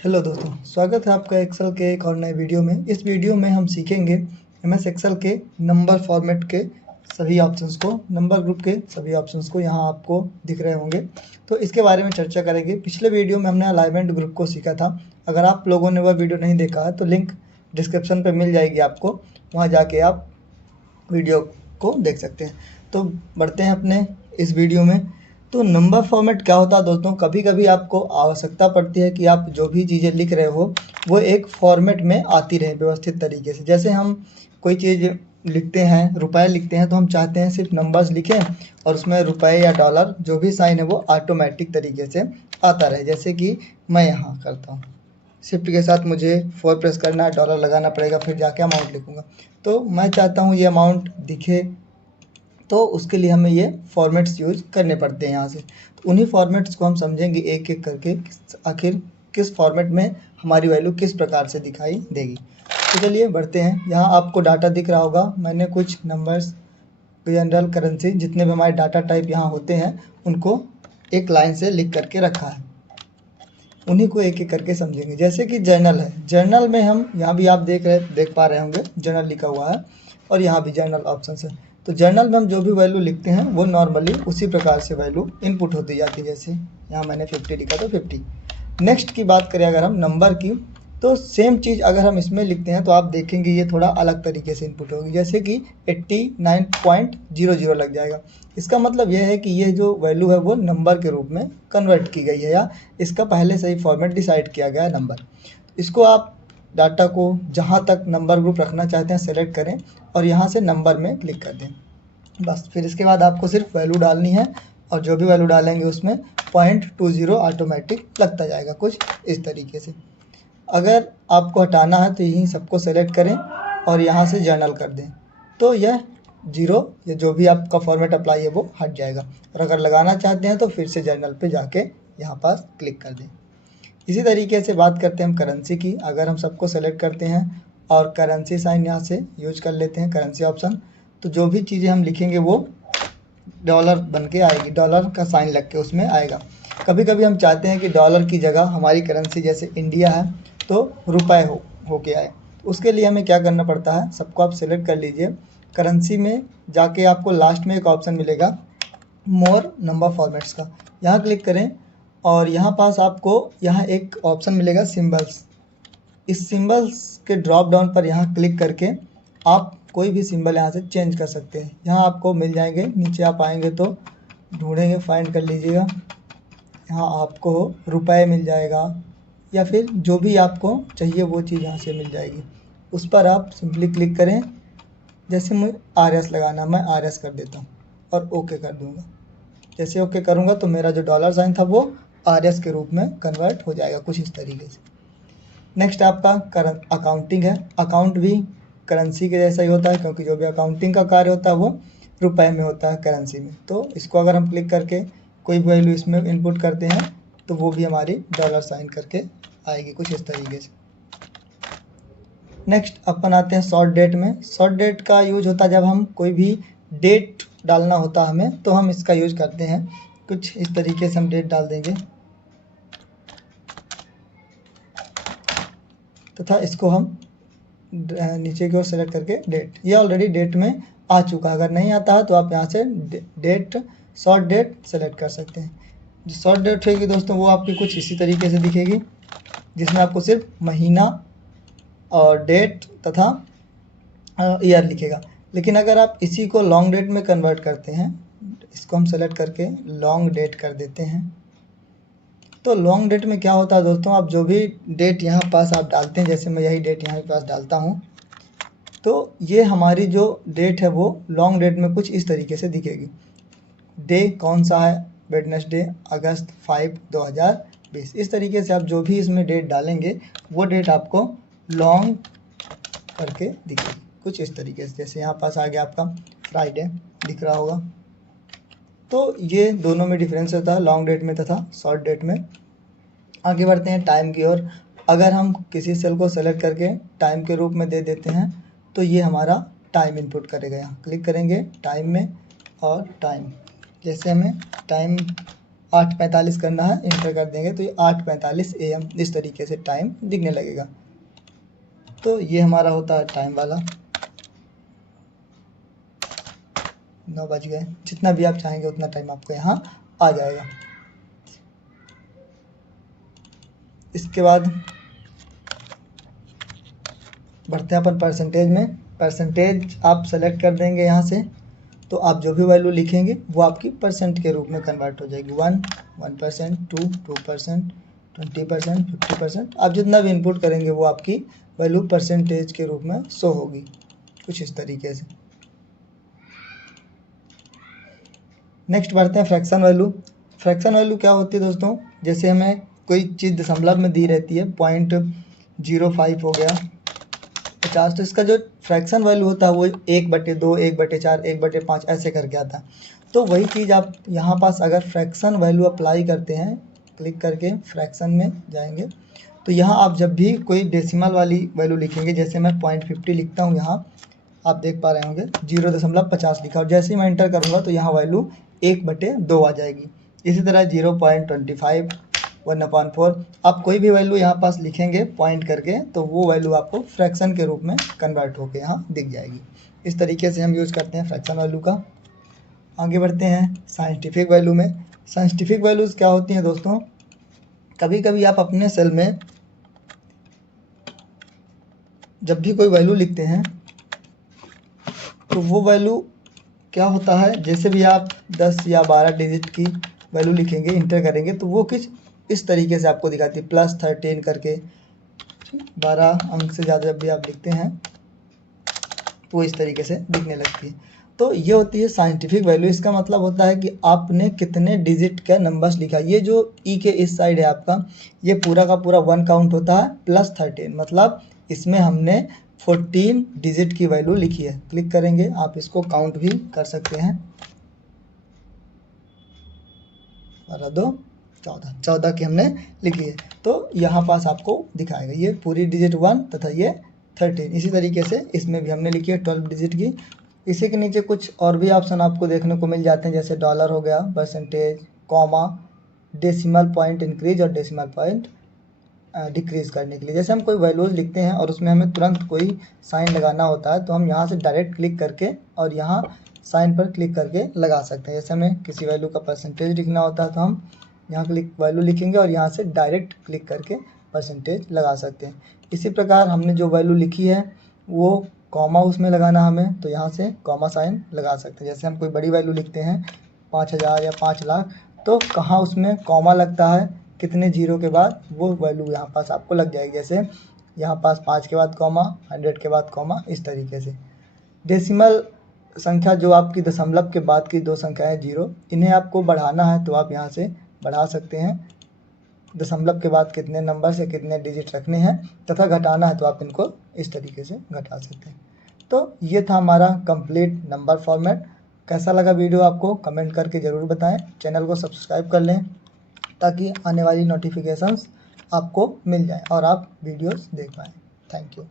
Hello दोस्तों, स्वागत है आपका एक्सेल के एक और नए वीडियो में। इस वीडियो में हम सीखेंगे एमएस एक्सेल के नंबर फॉर्मेट के सभी ऑप्शंस को, नंबर ग्रुप के सभी ऑप्शंस को यहाँ आपको दिख रहे होंगे, तो इसके बारे में चर्चा करेंगे। पिछले वीडियो में हमने अलाइनमेंट ग्रुप को सीखा था। अगर आप लोगों ने वह वीडियो नहीं देखा है तो लिंक डिस्क्रिप्शन पर मिल जाएगी आपको, वहाँ जाके आप वीडियो को देख सकते हैं। तो बढ़ते हैं अपने इस वीडियो में। तो नंबर फॉर्मेट क्या होता है दोस्तों, कभी कभी आपको आवश्यकता पड़ती है कि आप जो भी चीज़ें लिख रहे हो वो एक फॉर्मेट में आती रहे व्यवस्थित तरीके से। जैसे हम कोई चीज़ लिखते हैं, रुपए लिखते हैं, तो हम चाहते हैं सिर्फ नंबर्स लिखें और उसमें रुपए या डॉलर जो भी साइन है वो ऑटोमेटिक तरीके से आता रहे। जैसे कि मैं यहाँ करता हूँ, शिफ्ट के साथ मुझे 4 प्रेस करना है, डॉलर लगाना पड़ेगा, फिर जाके अमाउंट लिखूँगा। तो मैं चाहता हूँ ये अमाउंट दिखे, तो उसके लिए हमें ये फॉर्मेट्स यूज़ करने पड़ते हैं यहाँ से। तो उन्हीं फॉर्मेट्स को हम समझेंगे एक एक करके, आखिर किस फॉर्मेट में हमारी वैल्यू किस प्रकार से दिखाई देगी। तो चलिए बढ़ते हैं। यहाँ आपको डाटा दिख रहा होगा, मैंने कुछ नंबर्स, जनरल करेंसी, जितने भी हमारे डाटा टाइप यहाँ होते हैं उनको एक लाइन से लिख करके रखा है। उन्हीं को एक एक करके समझेंगे। जैसे कि जर्नल है, जर्नल में हम यहाँ भी आप देख पा रहे होंगे जर्नल लिखा हुआ है, और यहाँ भी जर्नल ऑप्शन है। तो जर्नल में हम जो भी वैल्यू लिखते हैं वो नॉर्मली उसी प्रकार से वैल्यू इनपुट होती जाती है। जैसे यहाँ मैंने 50 लिखा तो 50। नेक्स्ट की बात करें अगर हम नंबर की, तो सेम चीज़ अगर हम इसमें लिखते हैं तो आप देखेंगे ये थोड़ा अलग तरीके से इनपुट होगी। जैसे कि 89.00 लग जाएगा। इसका मतलब यह है कि ये जो वैल्यू है वो नंबर के रूप में कन्वर्ट की गई है, या इसका पहले से ही फॉर्मेट डिसाइड किया गया है नंबर। इसको आप डाटा को जहाँ तक नंबर ग्रुप रखना चाहते हैं सेलेक्ट करें और यहाँ से नंबर में क्लिक कर दें, बस। फिर इसके बाद आपको सिर्फ वैल्यू डालनी है और जो भी वैल्यू डालेंगे उसमें 0.20 ऑटोमेटिक लगता जाएगा, कुछ इस तरीके से। अगर आपको हटाना है तो यहीं सबको सेलेक्ट करें और यहाँ से जर्नल कर दें, तो यह 0 या जो भी आपका फॉर्मेट अप्लाई है वो हट जाएगा। और अगर लगाना चाहते हैं तो फिर से जर्नल पे जाके यहाँ पास क्लिक कर दें। इसी तरीके से बात करते हैं हम करेंसी की। अगर हम सबको सेलेक्ट करते हैं और करेंसी साइन यहाँ से यूज कर लेते हैं, करेंसी ऑप्शन, तो जो भी चीज़ें हम लिखेंगे वो डॉलर बन के आएगी, डॉलर का साइन लग के उसमें आएगा। कभी कभी हम चाहते हैं कि डॉलर की जगह हमारी करेंसी जैसे इंडिया है तो रुपए हो के आए। तो उसके लिए हमें क्या करना पड़ता है, सबको आप सेलेक्ट कर लीजिए। करेंसी में जाके आपको लास्ट में एक ऑप्शन मिलेगा मोर नंबर फॉर्मेट्स का, यहाँ क्लिक करें और यहाँ पास आपको यहाँ एक ऑप्शन मिलेगा सिंबल्स। इस सिंबल्स के ड्रॉप डाउन पर यहाँ क्लिक करके आप कोई भी सिंबल यहाँ से चेंज कर सकते हैं। यहाँ आपको मिल जाएंगे, नीचे आप आएंगे तो ढूंढेंगे, फाइंड कर लीजिएगा। यहाँ आपको रुपए मिल जाएगा या फिर जो भी आपको चाहिए वो चीज़ यहाँ से मिल जाएगी। उस पर आप सिंपली क्लिक करें। जैसे मुझे RS लगाना, मैं RS कर देता हूँ और ओके कर दूँगा। जैसे ओके करूँगा तो मेरा जो डॉलर साइन था वो RS के रूप में कन्वर्ट हो जाएगा, कुछ इस तरीके से। नेक्स्ट आपका अकाउंटिंग है। अकाउंट भी करेंसी के जैसा ही होता है, क्योंकि जो भी अकाउंटिंग का कार्य होता है वो रुपए में होता है, करेंसी में। तो इसको अगर हम क्लिक करके कोई वैल्यू इसमें इनपुट करते हैं तो वो भी हमारी डॉलर साइन करके आएगी, कुछ इस तरीके से। नेक्स्ट अपन आते हैं शॉर्ट डेट में। शॉर्ट डेट का यूज होता है जब हम कोई भी डेट डालना होता है हमें, तो हम इसका यूज करते हैं। कुछ इस तरीके से हम डेट डाल देंगे तथा इसको हम नीचे की ओर सेलेक्ट करके डेट, ये ऑलरेडी डेट में आ चुका है। अगर नहीं आता है तो आप यहाँ से डेट, शॉर्ट डेट सेलेक्ट कर सकते हैं। जो शॉर्ट डेट रहेगी दोस्तों वो आपकी कुछ इसी तरीके से दिखेगी, जिसमें आपको सिर्फ महीना और डेट तथा ईयर लिखेगा। लेकिन अगर आप इसी को लॉन्ग डेट में कन्वर्ट करते हैं, इसको हम सेलेक्ट करके लॉन्ग डेट कर देते हैं, तो लॉन्ग डेट में क्या होता है दोस्तों, आप जो भी डेट यहाँ पास आप डालते हैं, जैसे मैं यही डेट यहाँ पास डालता हूँ, तो ये हमारी जो डेट है वो लॉन्ग डेट में कुछ इस तरीके से दिखेगी। डे कौन सा है, वेडनेसडे, अगस्त 5, 2020। इस तरीके से आप जो भी इसमें डेट डालेंगे वो डेट आपको लॉन्ग करके दिखेगी, कुछ इस तरीके से। जैसे यहाँ पास आ गया आपका फ्राइडे दिख रहा होगा। तो ये दोनों में डिफरेंस होता है, लॉन्ग डेट में तथा शॉर्ट डेट में। आगे बढ़ते हैं टाइम की ओर। अगर हम किसी सेल को सेलेक्ट करके टाइम के रूप में दे देते हैं तो ये हमारा टाइम इनपुट करेगा। यहाँ क्लिक करेंगे टाइम में और टाइम, जैसे हमें टाइम 8:45 करना है, इंटर कर देंगे तो ये 8:45 AM इस तरीके से टाइम दिखने लगेगा। तो ये हमारा होता है टाइम वाला। 9 बज गए, जितना भी आप चाहेंगे उतना टाइम आपको यहाँ आ जाएगा। इसके बाद बढ़ते हैं अपन परसेंटेज में। परसेंटेज आप सेलेक्ट कर देंगे यहाँ से, तो आप जो भी वैल्यू लिखेंगे वो आपकी परसेंट के रूप में कन्वर्ट हो जाएगी। 1% 2% 20% 50%, आप जितना भी इनपुट करेंगे वो आपकी वैल्यू परसेंटेज के रूप में शो होगी, कुछ इस तरीके से। नेक्स्ट बढ़ते हैं फ्रैक्शन वैल्यू। फ्रैक्शन वैल्यू क्या होती है दोस्तों, जैसे हमें कोई चीज़ दशमलव में दी रहती है, 0.05 हो गया 50, तो इसका जो फ्रैक्शन वैल्यू होता है वो 1/2, 1/4, 1/5 ऐसे करके आता है। तो वही चीज़ आप यहाँ पास अगर फ्रैक्शन वैल्यू अप्लाई करते हैं, क्लिक करके फ्रैक्शन में जाएंगे, तो यहाँ आप जब भी कोई डेसिमल वाली वैल्यू लिखेंगे, जैसे मैं 0.50 लिखता हूँ, यहाँ आप देख पा रहे होंगे 0.50 लिखा, और जैसे ही मैं एंटर करूँगा तो यहाँ वैल्यू 1/2 आ जाएगी। इसी तरह 0.25, 1/4, आप कोई भी वैल्यू यहाँ पास लिखेंगे पॉइंट करके, तो वो वैल्यू आपको फ्रैक्शन के रूप में कन्वर्ट होकर यहाँ दिख जाएगी। इस तरीके से हम यूज़ करते हैं फ्रैक्शन वैल्यू का। आगे बढ़ते हैं साइंटिफिक वैल्यू में। साइंटिफिक वैल्यूज़ क्या होती हैं दोस्तों, कभी कभी आप अपने सेल में जब भी कोई वैल्यू लिखते हैं तो वो वैल्यू क्या होता है, जैसे भी आप 10 या 12 डिजिट की वैल्यू लिखेंगे, इंटर करेंगे, तो वो कुछ इस तरीके से आपको दिखाती है, +13 करके। 12 अंक से ज़्यादा जब भी आप लिखते हैं तो वो इस तरीके से दिखने लगती है। तो ये होती है साइंटिफिक वैल्यू। इसका मतलब होता है कि आपने कितने डिजिट का नंबर्स लिखा। ये जो ई के इस साइड है आपका, ये पूरा का पूरा 1 काउंट होता है, +13 मतलब इसमें हमने 14 डिजिट की वैल्यू लिखी है। क्लिक करेंगे, आप इसको काउंट भी कर सकते हैं। 12 2 14 की हमने लिखी है, तो यहाँ पास आपको दिखाएगा ये पूरी डिजिट 1 तथा ये 13। इसी तरीके से इसमें भी हमने लिखी है 12 डिजिट की। इसी के नीचे कुछ और भी ऑप्शन आपको देखने को मिल जाते हैं, जैसे डॉलर हो गया, percentage, comma, decimal point increase और डेसिमल पॉइंट डिक्रीज़ करने के लिए। जैसे हम कोई वैल्यूज़ लिखते हैं और उसमें हमें तुरंत कोई साइन लगाना होता है, तो हम यहाँ से डायरेक्ट क्लिक करके और यहाँ साइन पर क्लिक करके लगा सकते हैं। जैसे हमें किसी वैल्यू का परसेंटेज लिखना होता है तो हम यहाँ वैल्यू लिखेंगे और यहाँ से डायरेक्ट क्लिक करके परसेंटेज लगा सकते हैं। इसी प्रकार हमने जो वैल्यू लिखी है वो कॉमा उसमें लगाना हमें, तो यहाँ से कॉमा साइन लगा सकते हैं। जैसे हम कोई बड़ी वैल्यू लिखते हैं 5000 या 5 लाख, तो कहाँ उसमें कॉमा लगता है, कितने जीरो के बाद, वो वैल्यू यहाँ पास आपको लग जाएगी। जैसे यहाँ पास 5 के बाद कॉमा, 100 के बाद कॉमा, इस तरीके से। डेसिमल संख्या जो आपकी दशमलव के बाद की दो संख्याएं जीरो, इन्हें आपको बढ़ाना है तो आप यहाँ से बढ़ा सकते हैं। दशमलव के बाद कितने नंबर से कितने डिजिट रखने हैं, तथा घटाना है तो आप इनको इस तरीके से घटा सकते हैं। तो ये था हमारा कंप्लीट नंबर फॉर्मेट। कैसा लगा वीडियो आपको कमेंट करके ज़रूर बताएं। चैनल को सब्सक्राइब कर लें ताकि आने वाली नोटिफिकेशंस आपको मिल जाए और आप वीडियोस देख पाएँ। Thank you.